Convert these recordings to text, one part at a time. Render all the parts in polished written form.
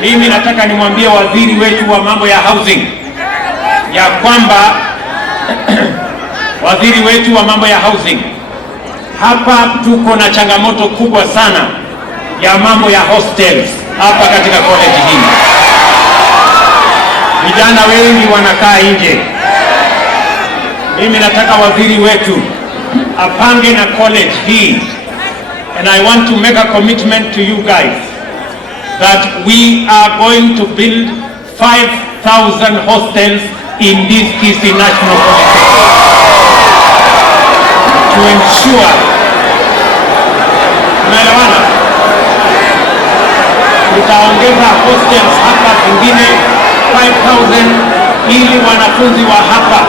Mimi nataka nimwambie waziri wetu wa mambo ya housing ya kwamba waziri wetu wa mambo ya housing, hapa tuko na changamoto kubwa sana ya mambo ya hostels hapa katika college hii. Vijana wengi wanakaa nje. Mimi nataka waziri wetu apange na college hii, and I want to make a commitment to you guys that we are going to build 5,000 hostels in this Kisii National Polytechnic to ensure, unaelewana, tutaongeza hostels hapa zingine 5,000 ili wanafunzi wa hapa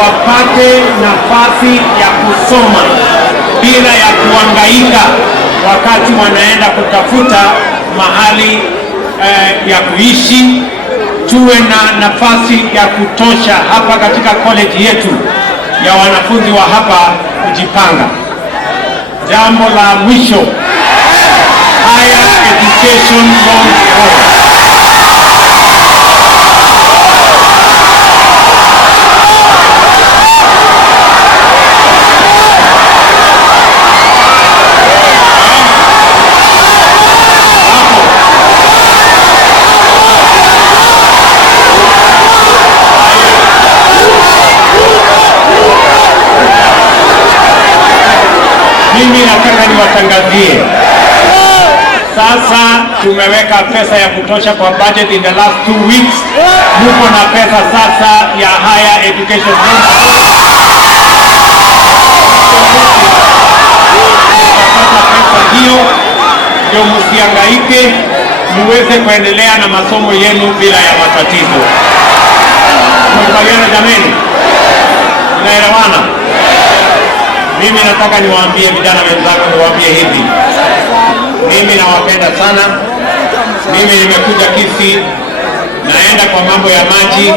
wapate nafasi ya kusoma bila ya kuhangaika wakati wanaenda kutafuta mahali ya kuishi. Tuwe na nafasi ya kutosha hapa katika college yetu ya wanafunzi wa hapa kujipanga. Jambo la mwisho, higher education loan program. Mimi nataka niwatangazie sasa, tumeweka pesa ya kutosha kwa budget in the last 2 weeks. Muko na pesa sasa ya higher education loan. Pesa hiyo ndio msihangaike, muweze kuendelea na masomo yenu bila ya matatizo. Tunakubaliana jameni? Tunaelewana? Mimi nataka niwaambie vijana wenzangu, niwaambie hivi, mimi nawapenda sana. Mimi nimekuja Kisii, naenda kwa mambo ya maji,